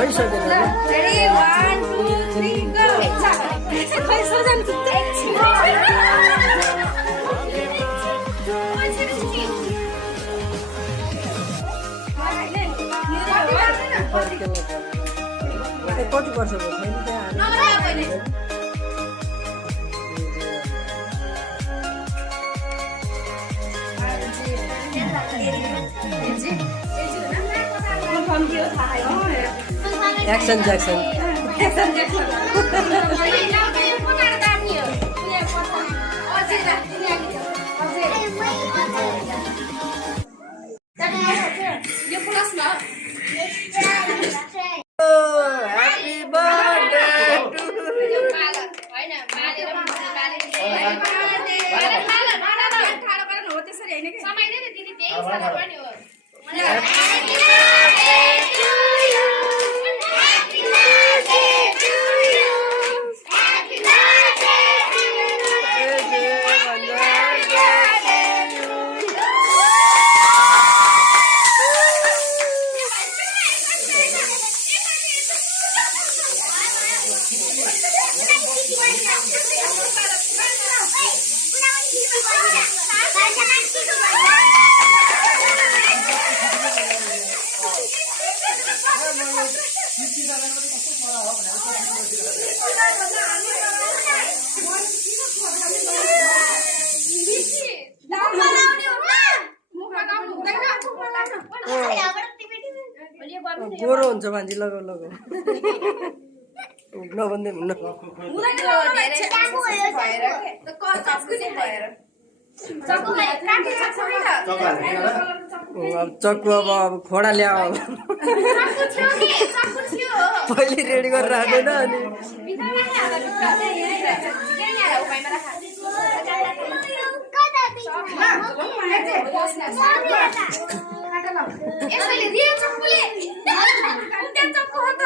Ready, 1, 2, 3, go. कति वर्षको छैन एक्सन जैक्सन गोरो हुन्छ भान्जी लगाउ लगाउ नभन्दै हुन्न चक्कु अब खोडा ल्याऊ पहिले रेडी गरेर राख्दैन अनि यसले रियल चक्कुले कुन चक्कु हो त